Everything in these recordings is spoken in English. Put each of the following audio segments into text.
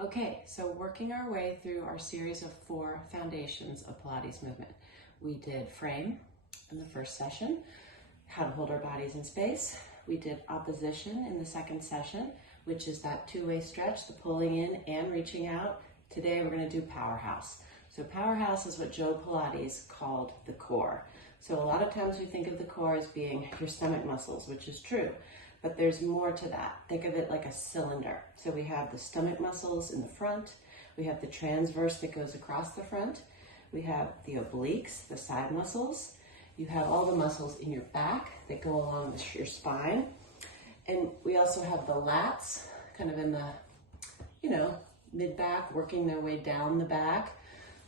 Okay, so working our way through our series of 4 foundations of Pilates movement. We did frame in the first session, how to hold our bodies in space. We did opposition in the second session, which is that two-way stretch, the pulling in and reaching out. Today we're going to do Powerhouse. So Powerhouse is what Joe Pilates called the core. So a lot of times we think of the core as being your stomach muscles, which is true. But there's more to that. Think of it like a cylinder. So we have the stomach muscles in the front. We have the transverse that goes across the front. We have the obliques, the side muscles. You have all the muscles in your back that go along your spine. And we also have the lats kind of in the, mid-back, working their way down the back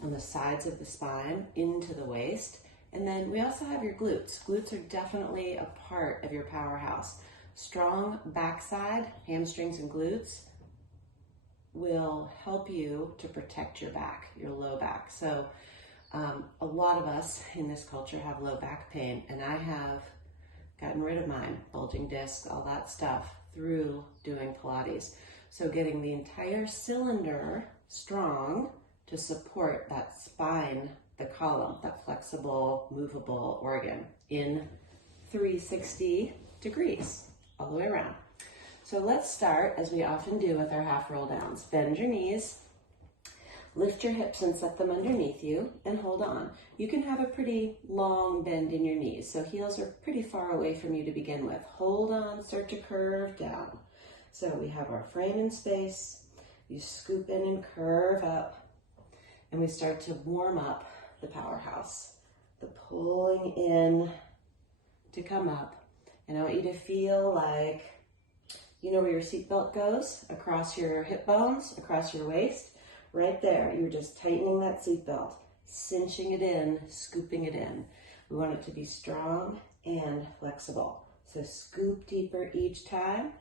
on the sides of the spine into the waist. And then we also have your glutes. Glutes are definitely a part of your Powerhouse. Strong backside, hamstrings and glutes will help you to protect your back, your low back. So a lot of us in this culture have low back pain, and I have gotten rid of mine, bulging discs, all that stuff, through doing Pilates. So getting the entire cylinder strong to support that spine, the column, that flexible, movable organ in 360 degrees. All the way around. So let's start, as we often do, with our half roll downs. Bend your knees, lift your hips and set them underneath you, and hold on. You can have a pretty long bend in your knees, so heels are pretty far away from you to begin with. Hold on, start to curve down. So we have our frame in space, you scoop in and curve up, and we start to warm up the Powerhouse. The pulling in to come up. And I want you to feel like, you know where your seatbelt goes? Across your hip bones, across your waist. Right there, you're just tightening that seatbelt, cinching it in, scooping it in. We want it to be strong and flexible. So scoop deeper each time,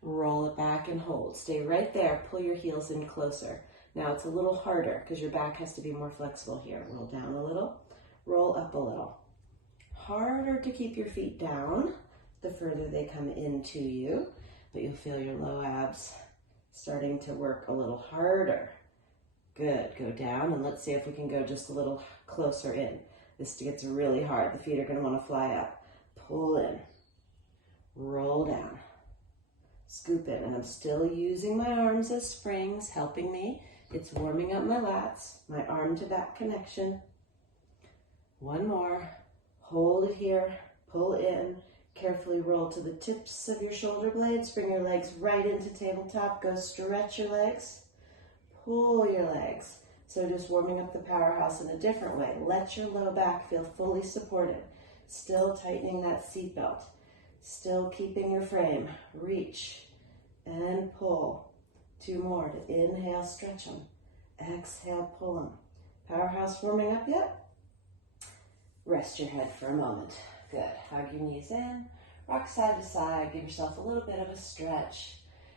roll it back and hold. Stay right there, pull your heels in closer. Now it's a little harder because your back has to be more flexible here. Roll down a little, roll up a little. Harder to keep your feet down the further they come into you, but you'll feel your low abs starting to work a little harder. Good, go down, and let's see if we can go just a little closer in. This gets really hard. The feet are going to want to fly up. Pull in, roll down, scoop in, and I'm still using my arms as springs, helping me. It's warming up my lats, my arm to back connection. One more. Hold it here, pull in, carefully roll to the tips of your shoulder blades, bring your legs right into tabletop, go stretch your legs, pull your legs. So just warming up the Powerhouse in a different way. Let your low back feel fully supported, still tightening that seatbelt, still keeping your frame. Reach and pull. 2 more to inhale, stretch them, exhale, pull them. Powerhouse warming up yet? Rest your head for a moment. Good. Hug your knees in, rock side to side, give yourself a little bit of a stretch.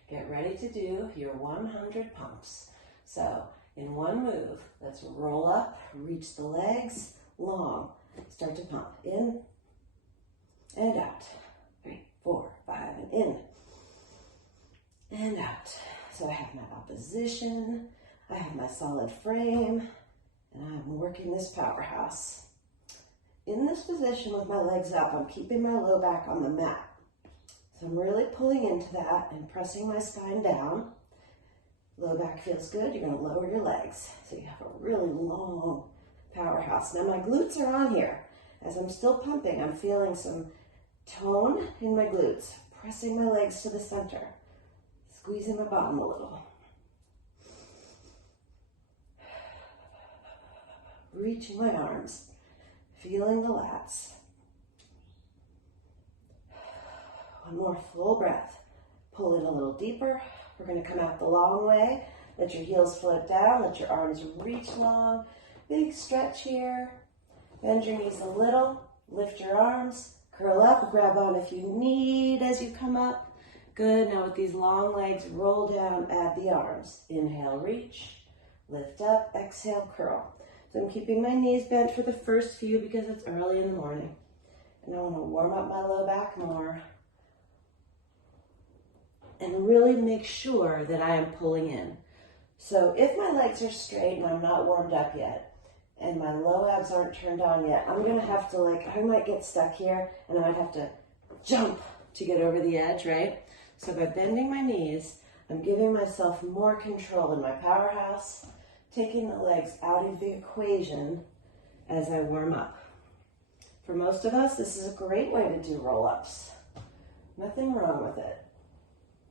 Get ready to do your 100 pumps. So in one move, let's roll up, reach the legs long. Start to pump in and out. 3, 4, 5, and in and out. So I have my opposition, I have my solid frame, and I'm working this Powerhouse. In this position with my legs up, I'm keeping my low back on the mat. So I'm really pulling into that and pressing my spine down. Low back feels good. You're going to lower your legs. So you have a really long Powerhouse. Now my glutes are on here. As I'm still pumping, I'm feeling some tone in my glutes. Pressing my legs to the center. Squeezing my bottom a little. Reaching my arms. Feeling the lats. One more full breath. Pull in a little deeper. We're going to come out the long way. Let your heels float down. Let your arms reach long. Big stretch here. Bend your knees a little. Lift your arms. Curl up. Grab on if you need as you come up. Good. Now with these long legs, roll down, add the arms. Inhale, reach. Lift up. Exhale, curl. So I'm keeping my knees bent for the first few because it's early in the morning. And I want to warm up my low back more. And really make sure that I am pulling in. So if my legs are straight and I'm not warmed up yet, and my low abs aren't turned on yet, I'm gonna have to I might get stuck here and I might have to jump to get over the edge, right? So by bending my knees, I'm giving myself more control in my powerhouse, taking the legs out of the equation as I warm up. For most of us, this is a great way to do roll-ups. Nothing wrong with it,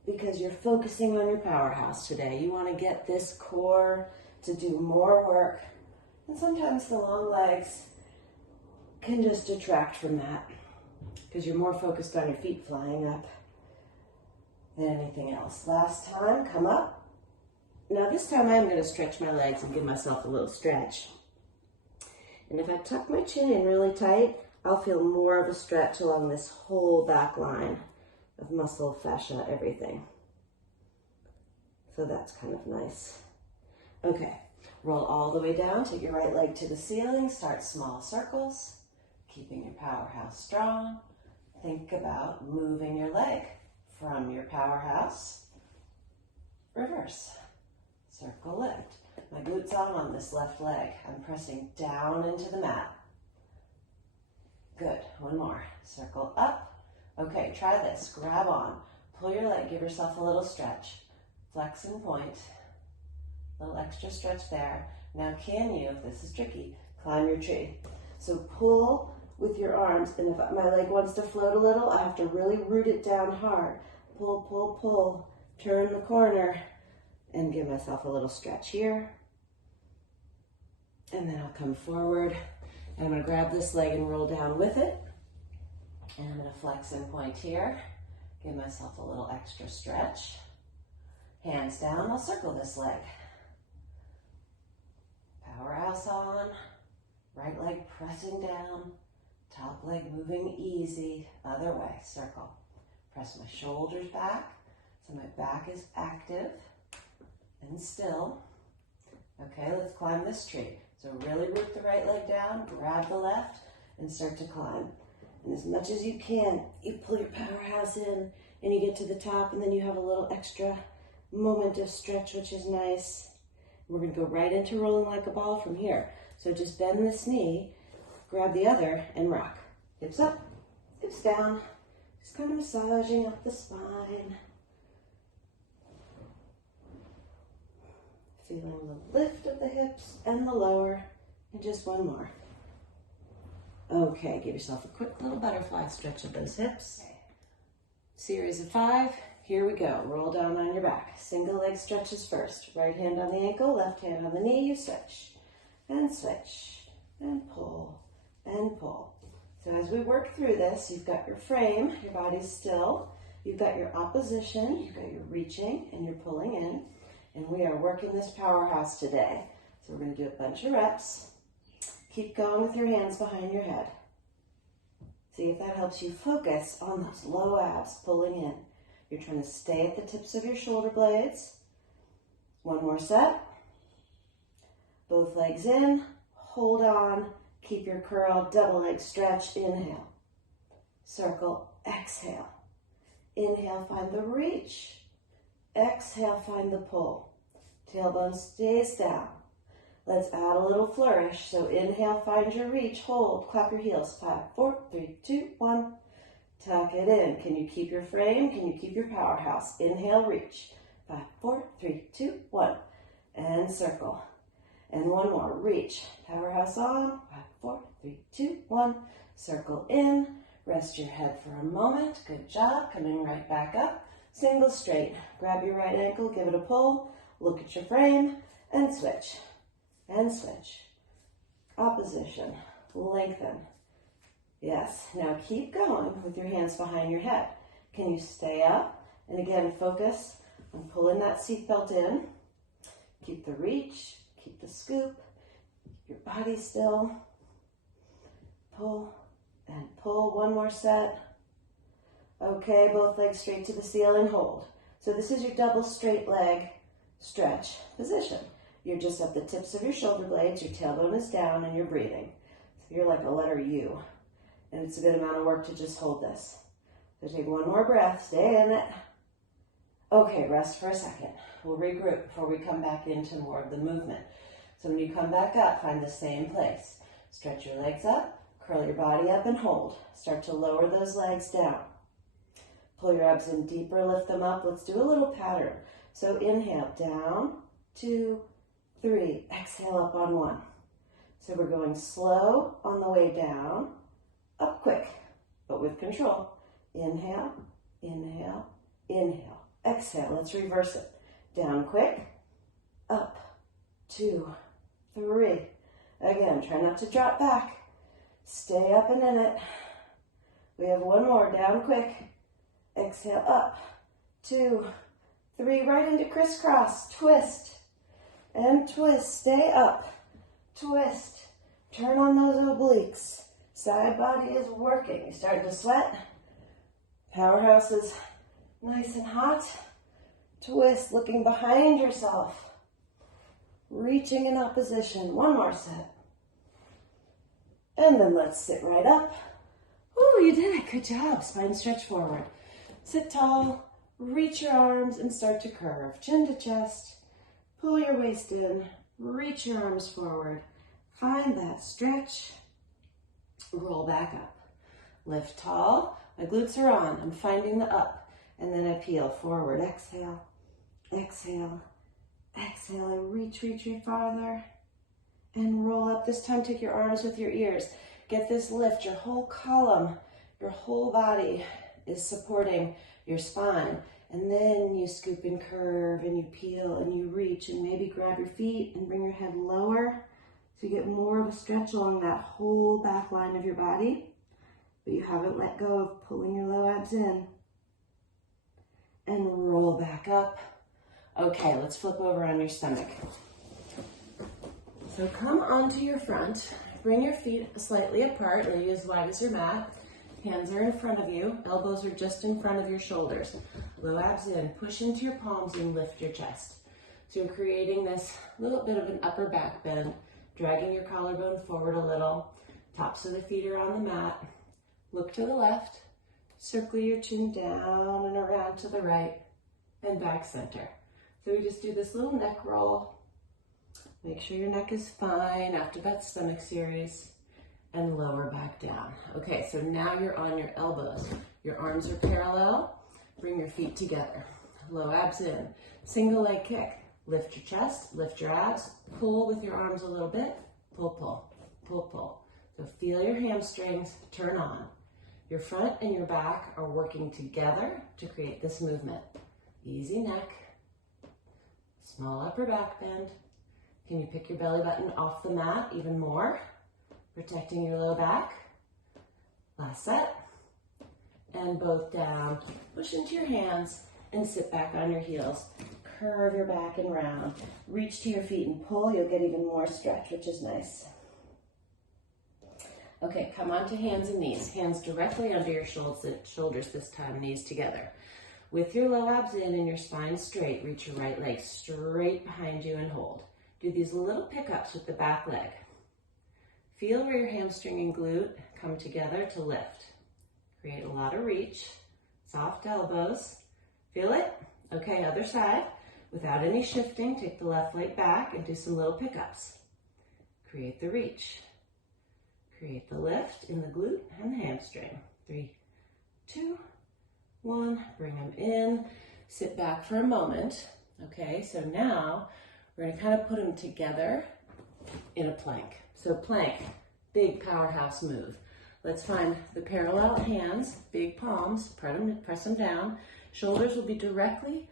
because you're focusing on your powerhouse today. You want to get this core to do more work, and sometimes the long legs can just detract from that because you're more focused on your feet flying up than anything else. Last time, come up. Now this time I'm going to stretch my legs and give myself a little stretch. And if I tuck my chin in really tight, I'll feel more of a stretch along this whole back line of muscle, fascia, everything. So that's kind of nice. Okay, roll all the way down, take your right leg to the ceiling, start small circles, keeping your powerhouse strong. Think about moving your leg from your powerhouse, reverse, circle lift. My glutes on this left leg. I'm pressing down into the mat. Good, one more, circle up. Okay, try this, grab on, pull your leg, give yourself a little stretch, flex and point, a little extra stretch there. Now can you, if this is tricky, climb your tree. So pull with your arms, and if my leg wants to float a little, I have to really root it down hard. Pull, pull, pull, turn the corner, and give myself a little stretch here. And then I'll come forward, and I'm gonna grab this leg and roll down with it. And I'm gonna flex and point here, give myself a little extra stretch. Hands down, I'll circle this leg. Powerhouse on, right leg pressing down, top leg moving easy, other way, circle. Press my shoulders back, so my back is active and still. Okay, let's climb this tree. So really root the right leg down, grab the left, and start to climb. And as much as you can, you pull your powerhouse in, and you get to the top, and then you have a little extra moment of stretch, which is nice. We're gonna go right into rolling like a ball from here. So just bend this knee, grab the other, and rock. Hips up, hips down. Just kind of massaging up the spine. Feeling the lift of the hips and the lower, and just one more. Okay, give yourself a quick little butterfly stretch of those hips. Series of 5, here we go. Roll down on your back. Single leg stretches first. Right hand on the ankle, left hand on the knee, you stretch. And switch, and pull, and pull. So as we work through this, you've got your frame, your body's still, you've got your opposition, you've got your reaching, and you're pulling in. And we are working this powerhouse today. So we're going to do a bunch of reps. Keep going with your hands behind your head. See if that helps you focus on those low abs pulling in. You're trying to stay at the tips of your shoulder blades. One more set. Both legs in, hold on, keep your curl, double leg stretch, inhale. Circle, exhale. Inhale, find the reach. Exhale, find the pull. Tailbone stays down. Let's add a little flourish. So inhale, find your reach, hold, clap your heels. 5, 4, 3, 2, 1. Tuck it in. Can you keep your frame? Can you keep your powerhouse? Inhale, reach. 5, 4, 3, 2, 1. And circle. And one more, reach. Powerhouse on. 5, 4, 3, 2, 1. Circle in. Rest your head for a moment. Good job. Coming right back up. Single straight. Grab your right ankle, give it a pull. Look at your frame and switch. And switch. Opposition. Lengthen. Yes. Now keep going with your hands behind your head. Can you stay up? And again, focus on pulling that seatbelt in. Keep the reach. Keep the scoop. Keep your body still. Pull and pull. One more set. Okay, both legs straight to the ceiling, hold. So this is your double straight leg stretch position. You're just at the tips of your shoulder blades, your tailbone is down, and you're breathing. So you're like a letter U. And it's a good amount of work to just hold this. So take one more breath, stay in it. Okay, rest for a second. We'll regroup before we come back into more of the movement. So when you come back up, find the same place. Stretch your legs up, curl your body up and hold. Start to lower those legs down. Pull your abs in deeper, lift them up. Let's do a little pattern. So inhale, down, 2, 3. Exhale, up on 1. So we're going slow on the way down, up quick, but with control. Inhale, inhale, inhale. Exhale, let's reverse it. Down quick, up, 2, 3. Again, try not to drop back. Stay up and in it. We have one more, down quick. Exhale, up, 2, 3, right into crisscross, twist, and twist, stay up, twist, turn on those obliques. Side body is working. You starting to sweat? Powerhouse is nice and hot. Twist, looking behind yourself. Reaching in opposition. One more set. And then let's sit right up. Ooh, you did it. Good job. Spine stretch forward. Sit tall. Reach your arms and start to curve. Chin to chest. Pull your waist in. Reach your arms forward. Find that stretch. Roll back up. Lift tall. My glutes are on. I'm finding the up. And then I peel forward. Exhale. Exhale. Exhale. And reach farther. And roll up. This time take your arms with your ears. Get this lift. Your whole column, your whole body is supporting your spine. And then you scoop and curve and you peel and you reach and maybe grab your feet and bring your head lower so you get more of a stretch along that whole back line of your body. But you haven't let go of pulling your low abs in. And roll back up. Okay, let's flip over on your stomach. So come onto your front. Bring your feet slightly apart, maybe as wide as your mat. Hands are in front of you. Elbows are just in front of your shoulders. Low abs in. Push into your palms and lift your chest. So you're creating this little bit of an upper back bend, dragging your collarbone forward a little. Tops of the feet are on the mat. Look to the left. Circle your chin down and around to the right and back center. So we just do this little neck roll. Make sure your neck is fine after that stomach series. And lower back down. Okay, so now you're on your elbows. Your arms are parallel. Bring your feet together. Low abs in. Single leg kick. Lift your chest, lift your abs. Pull with your arms a little bit. Pull, pull, pull, pull. So feel your hamstrings turn on. Your front and your back are working together to create this movement. Easy neck. Small upper back bend. Can you pick your belly button off the mat even more? Protecting your low back. Last set. And both down. Push into your hands and sit back on your heels. Curve your back and round. Reach to your feet and pull. You'll get even more stretch, which is nice. Okay, come onto hands and knees. Hands directly under your shoulders this time, knees together. With your low abs in and your spine straight, reach your right leg straight behind you and hold. Do these little pickups with the back leg. Feel where your hamstring and glute come together to lift. Create a lot of reach. Soft elbows. Feel it? Okay, other side. Without any shifting, take the left leg back and do some little pickups. Create the reach. Create the lift in the glute and the hamstring. 3, 2, 1. Bring them in. Sit back for a moment. Okay, so now we're going to kind of put them together in a plank. So plank, big powerhouse move. Let's find the parallel hands, big palms, press them down. Shoulders will be directly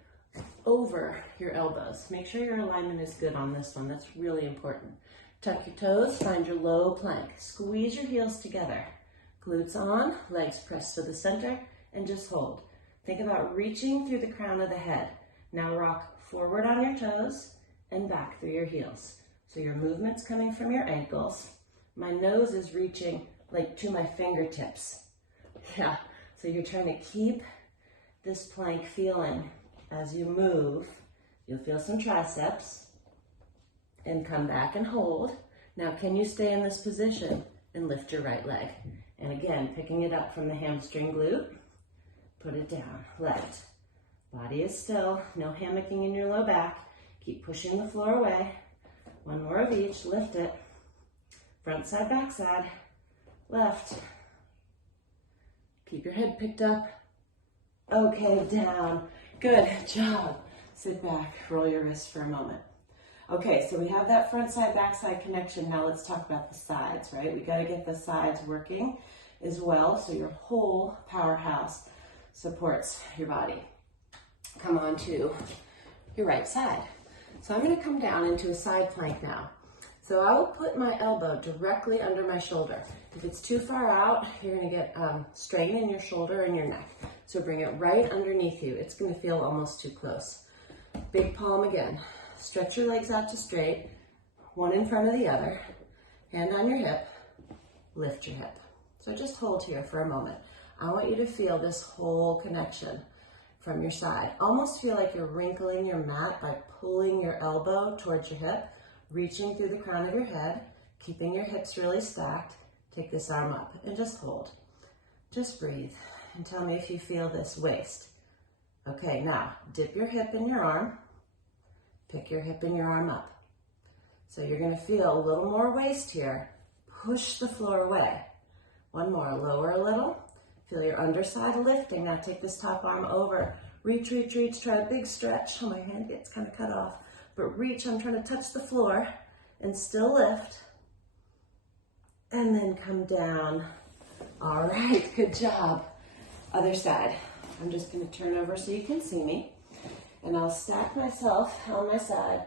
over your elbows. Make sure your alignment is good on this one. That's really important. Tuck your toes, find your low plank. Squeeze your heels together. Glutes on, legs pressed to the center, and just hold. Think about reaching through the crown of the head. Now rock forward on your toes and back through your heels. So your movement's coming from your ankles. My nose is reaching like to my fingertips. Yeah, so you're trying to keep this plank feeling. As you move, you'll feel some triceps and come back and hold. Now, can you stay in this position and lift your right leg? And again, picking it up from the hamstring glute, put it down, left, Body is still, no hammocking in your low back. Keep pushing the floor away. One more of each, lift it. Front side, back side, left. Keep your head picked up. Okay, down. Good job. Sit back, roll your wrists for a moment. Okay, so we have that front side, back side connection. Now let's talk about the sides, right? We gotta get the sides working as well, so your whole powerhouse supports your body. Come on to your right side. So I'm gonna come down into a side plank now. So I will put my elbow directly under my shoulder. If it's too far out, you're gonna get strain in your shoulder and your neck. So bring it right underneath you. It's gonna feel almost too close. Big palm again. Stretch your legs out to straight, one in front of the other. Hand on your hip, lift your hip. So just hold here for a moment. I want you to feel this whole connection from your side. Almost feel like you're wrinkling your mat by pulling your elbow towards your hip, reaching through the crown of your head, keeping your hips really stacked. Take this arm up and just hold. Just breathe and tell me if you feel this waist. Okay, now dip your hip in your arm, pick your hip and your arm up. So you're gonna feel a little more waist here. Push the floor away. One more, lower a little. Feel your underside lifting. Now take this top arm over. Reach, reach, reach. Try a big stretch. Oh, my hand gets kind of cut off. But reach, I'm trying to touch the floor and still lift. And then come down. All right, good job. Other side. I'm just gonna turn over so you can see me. And I'll stack myself on my side.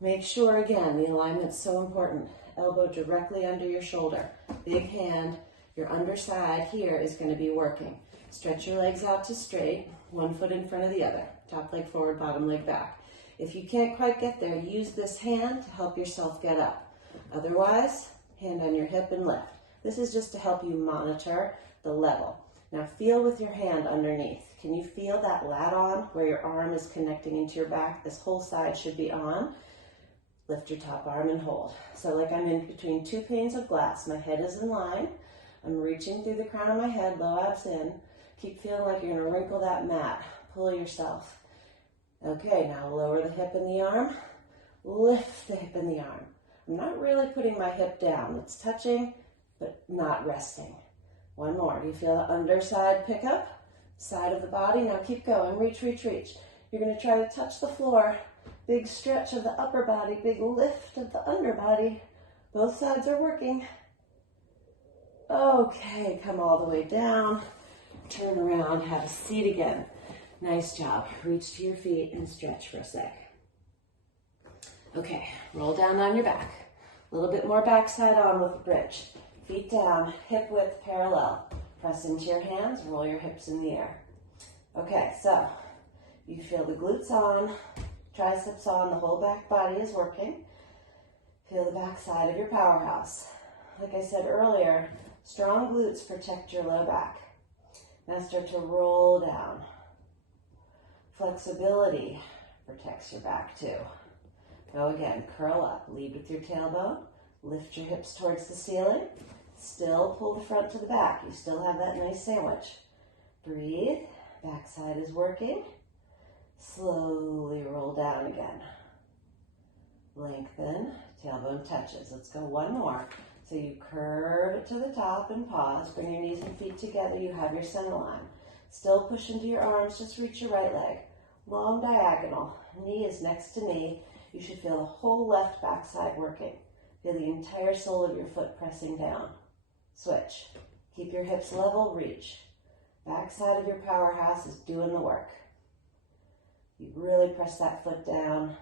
Make sure, again, the alignment's so important. Elbow directly under your shoulder. Big hand. Your underside here is going to be working. Stretch your legs out to straight, one foot in front of the other. Top leg forward, bottom leg back. If you can't quite get there, use this hand to help yourself get up. Otherwise, hand on your hip and lift. This is just to help you monitor the level. Now feel with your hand underneath. Can you feel that lat on where your arm is connecting into your back? This whole side should be on. Lift your top arm and hold. So like I'm in between two panes of glass. My head is in line. I'm reaching through the crown of my head, low abs in. Keep feeling like you're gonna wrinkle that mat. Pull yourself. Okay, now lower the hip and the arm. Lift the hip and the arm. I'm not really putting my hip down. It's touching, but not resting. One more. Do you feel the underside pick up? Side of the body. Now keep going. Reach, reach, reach. You're gonna try to touch the floor. Big stretch of the upper body, big lift of the underbody. Both sides are working. Okay, come all the way down, turn around, have a seat again. Nice job. Reach to your feet and stretch for a sec. Okay, roll down on your back. A little bit more backside on with the bridge. Feet down, hip width parallel. Press into your hands, roll your hips in the air. Okay, so you feel the glutes on, triceps on, the whole back body is working. Feel the back side of your powerhouse. Like I said earlier, strong glutes protect your low back. Now start to roll down. Flexibility protects your back too. Go again, curl up, lead with your tailbone, lift your hips towards the ceiling, still pull the front to the back. You still have that nice sandwich. Breathe, back side is working. Slowly roll down again. Lengthen, tailbone touches. Let's go one more. So you curve it to the top and pause. Bring your knees and feet together. You have your center line. Still push into your arms. Just reach your right leg. Long diagonal. Knee is next to knee. You should feel the whole left backside working. Feel the entire sole of your foot pressing down. Switch. Keep your hips level. Reach. Backside of your powerhouse is doing the work. You really press that foot down.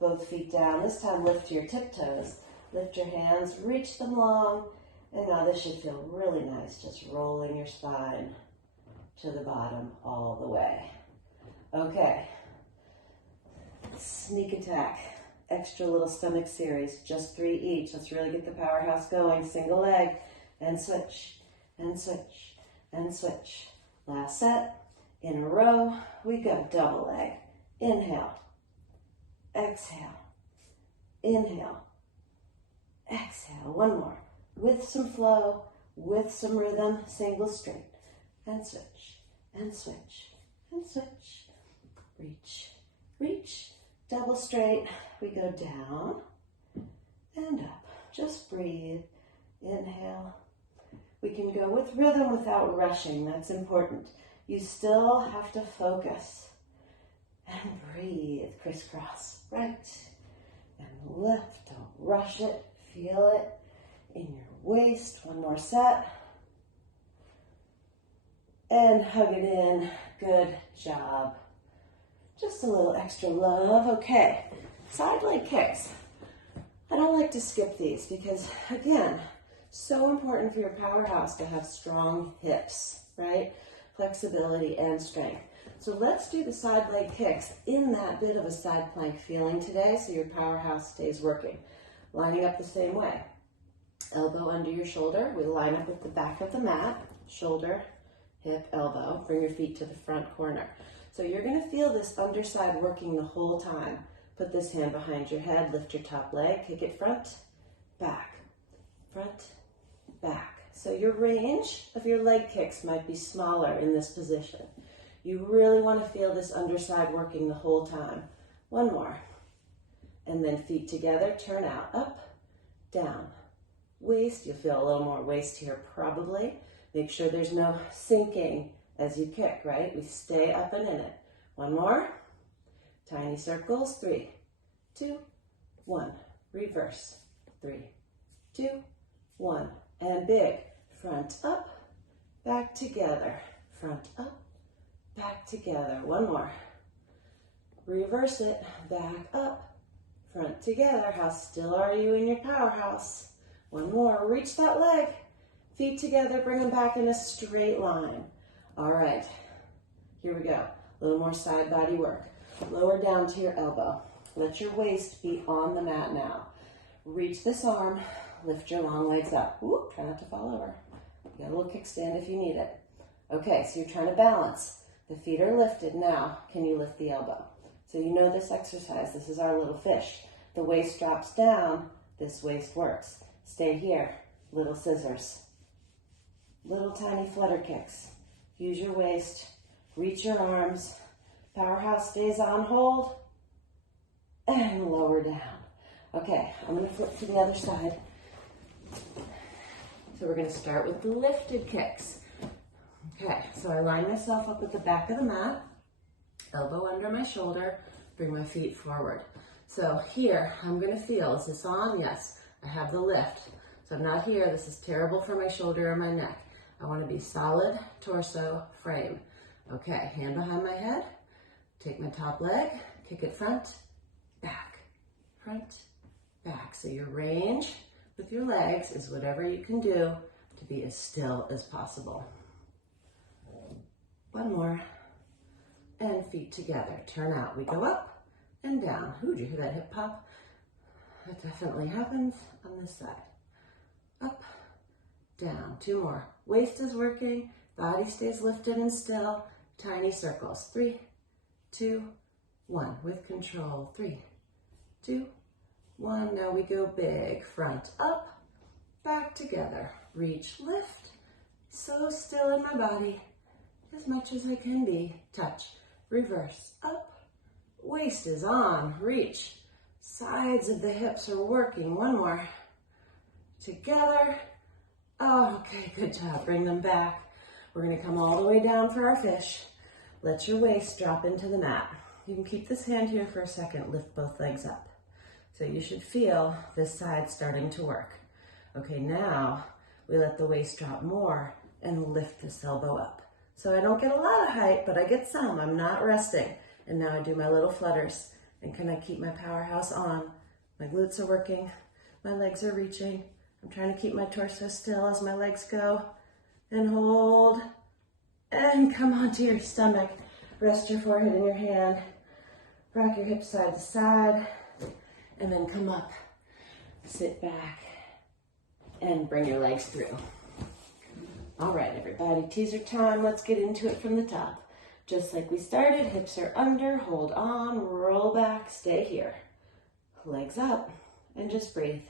Both feet down. This time lift to your tiptoes. Lift your hands, reach them long, and now this should feel really nice, just rolling your spine to the bottom all the way. Okay, sneak attack, extra little stomach series, just 3 each. Let's really get the powerhouse going. Single leg, and switch, and switch, and switch. Last set, in a row, we go. Double leg, inhale, exhale, inhale, exhale. One more. With some flow, with some rhythm, single straight. And switch, and switch, and switch. Reach, reach, double straight. We go down and up. Just breathe. Inhale. We can go with rhythm without rushing. That's important. You still have to focus. And breathe. Crisscross. Right. And lift. Don't rush it. Feel it in your waist. One more set. And hug it in. Good job. Just a little extra love. Okay. Side leg kicks. I don't like to skip these because, again, so important for your powerhouse to have strong hips, right? Flexibility and strength. So let's do the side leg kicks in that bit of a side plank feeling today so your powerhouse stays working. Lining up the same way. Elbow under your shoulder. We line up with the back of the mat. Shoulder, hip, elbow. Bring your feet to the front corner. So you're going to feel this underside working the whole time. Put this hand behind your head, lift your top leg, kick it front, back, back. So your range of your leg kicks might be smaller in this position. You really want to feel this underside working the whole time. One more. And then feet together, turn out, up, down. Waist, you'll feel a little more waist here probably. Make sure there's no sinking as you kick, right? We stay up and in it. One more. Tiny circles, 3, 2, 1. Reverse, 3, 2, 1. And big, front up, back together. Front up, back together. One more. Reverse it, back up, front together. How still are you in your powerhouse? One more, reach that leg. Feet together, bring them back in a straight line. All right, here we go. A little more side body work. Lower down to your elbow. Let your waist be on the mat now. Reach this arm, lift your long legs up. Whoop, try not to fall over. Get a little kickstand if you need it. Okay, so you're trying to balance. The feet are lifted now. Can you lift the elbow? So you know this exercise. This is our little fish. The waist drops down. This waist works. Stay here. Little scissors. Little tiny flutter kicks. Use your waist. Reach your arms. Powerhouse stays on hold. And lower down. Okay, I'm going to flip to the other side. So we're going to start with the lifted kicks. Okay, so I line myself up at the back of the mat. Elbow under my shoulder. Bring my feet forward. So here, I'm going to feel, is this on? Yes. I have the lift. So I'm not here. This is terrible for my shoulder or my neck. I want to be solid torso frame. Okay, hand behind my head. Take my top leg, kick it front, back, back. So your range with your legs is whatever you can do to be as still as possible. One more. And feet together. Turn out. We go up and down. Ooh, did you hear that hip pop? That definitely happens on this side. Up, down. 2 more. Waist is working. Body stays lifted and still. Tiny circles. 3, 2, 1. With control. 3, 2, 1. Now we go big. Front up, back together. Reach, lift. So still in my body. As much as I can be. Touch. Reverse. Up. Waist is on. Reach. Sides of the hips are working. One more. Together. Oh, okay, good job. Bring them back. We're going to come all the way down for our fish. Let your waist drop into the mat. You can keep this hand here for a second. Lift both legs up. So you should feel this side starting to work. Okay, now we let the waist drop more and lift this elbow up. So I don't get a lot of height, but I get some. I'm not resting. And now I do my little flutters. And can I keep my powerhouse on? My glutes are working. My legs are reaching. I'm trying to keep my torso still as my legs go. And hold. And come onto your stomach. Rest your forehead in your hand. Rock your hips side to side. And then come up. Sit back. And bring your legs through. All right, everybody. Teaser time. Let's get into it from the top. Just like we started, hips are under, hold on, roll back, stay here. Legs up, and just breathe.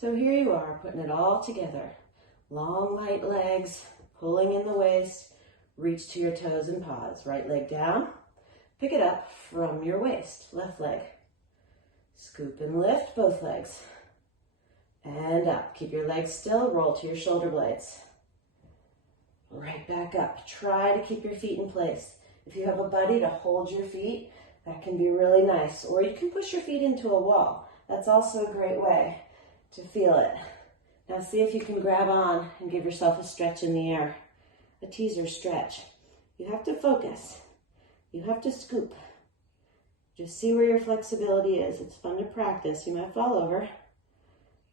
So here you are, putting it all together. Long, light legs, pulling in the waist, Reach to your toes and paws. Right leg down. Pick it up from your waist. Left leg. Scoop and lift both legs. And up. Keep your legs still. Roll to your shoulder blades. Right back up. Try to keep your feet in place. If you have a buddy to hold your feet, that can be really nice. Or you can push your feet into a wall. That's also a great way to feel it. Now see if you can grab on and give yourself a stretch in the air. A teaser stretch. You have to focus. You have to scoop. Just see where your flexibility is. It's fun to practice. You might fall over.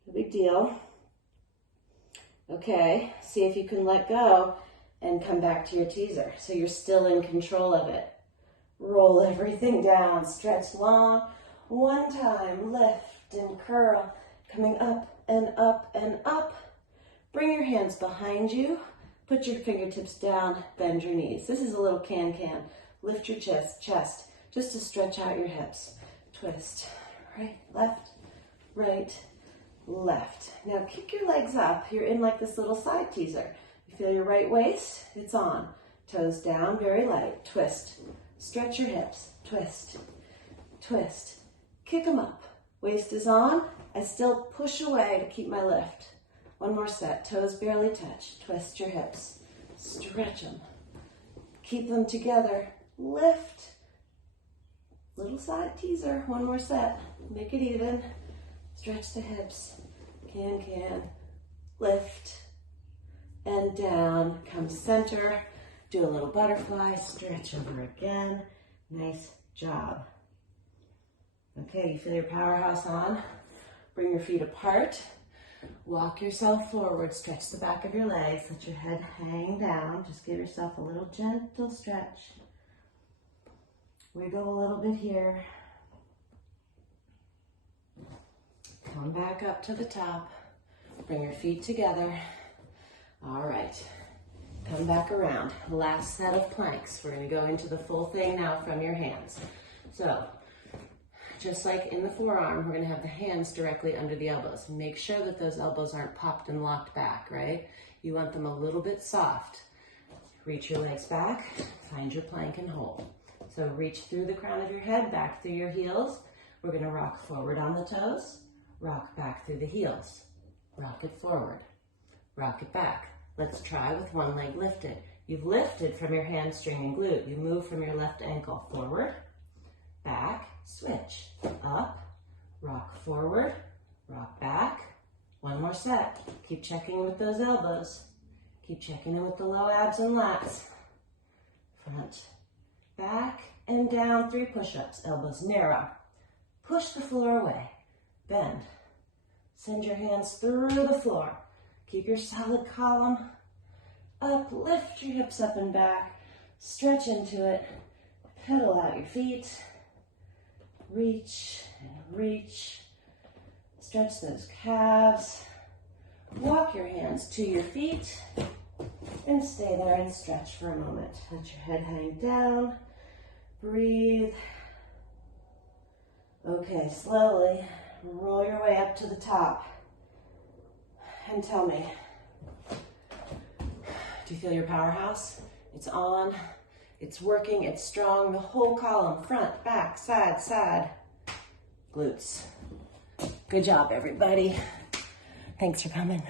No big deal. Okay, see if you can let go and come back to your teaser. So you're still in control of it. Roll everything down. Stretch long. One time. Lift and curl. Coming up and up and up. Bring your hands behind you. Put your fingertips down. Bend your knees. This is a little can-can. Lift your chest, just to stretch out your hips. Twist. Right, left, right, left. Now kick your legs up. You're in like this little side teaser. You feel your right waist? It's on. Toes down, very light. Twist. Stretch your hips. Twist. Twist. Kick them up. Waist is on. I still push away to keep my lift. One more set. Toes barely touch. Twist your hips. Stretch them. Keep them together. Lift. Little side teaser. One more set. Make it even. Stretch the hips. Can. Lift. And down. Come center. Do a little butterfly. Stretch over again. Nice job. Okay, you feel your powerhouse on. Bring your feet apart. Walk yourself forward. Stretch the back of your legs. Let your head hang down. Just give yourself a little gentle stretch. Wiggle a little bit here. Come back up to the top. Bring your feet together. All right. Come back around. Last set of planks. We're going to go into the full thing now from your hands. So, just like in the forearm, we're going to have the hands directly under the elbows. Make sure that those elbows aren't popped and locked back, right? You want them a little bit soft. Reach your legs back. Find your plank and hold. So reach through the crown of your head, back through your heels. We're going to rock forward on the toes. Rock back through the heels. Rock it forward. Rock it back. Let's try with one leg lifted. You've lifted from your hamstring and glute. You move from your left ankle forward, back, switch, up, rock forward, rock back. One more set. Keep checking with those elbows. Keep checking in with the low abs and lats. Front, back, and down. 3 push-ups. Elbows narrow. Push the floor away. Bend. Send your hands through the floor. Keep your solid column up. Lift your hips up and back. Stretch into it. Pedal out your feet. Reach and reach. Stretch those calves. Walk your hands to your feet and stay there and stretch for a moment. Let your head hang down. Breathe. Okay, slowly roll your way up to the top. And tell me, do you feel your powerhouse? It's on, it's working, it's strong. The whole column, front, back, side, side, glutes. Good job, everybody. Thanks for coming.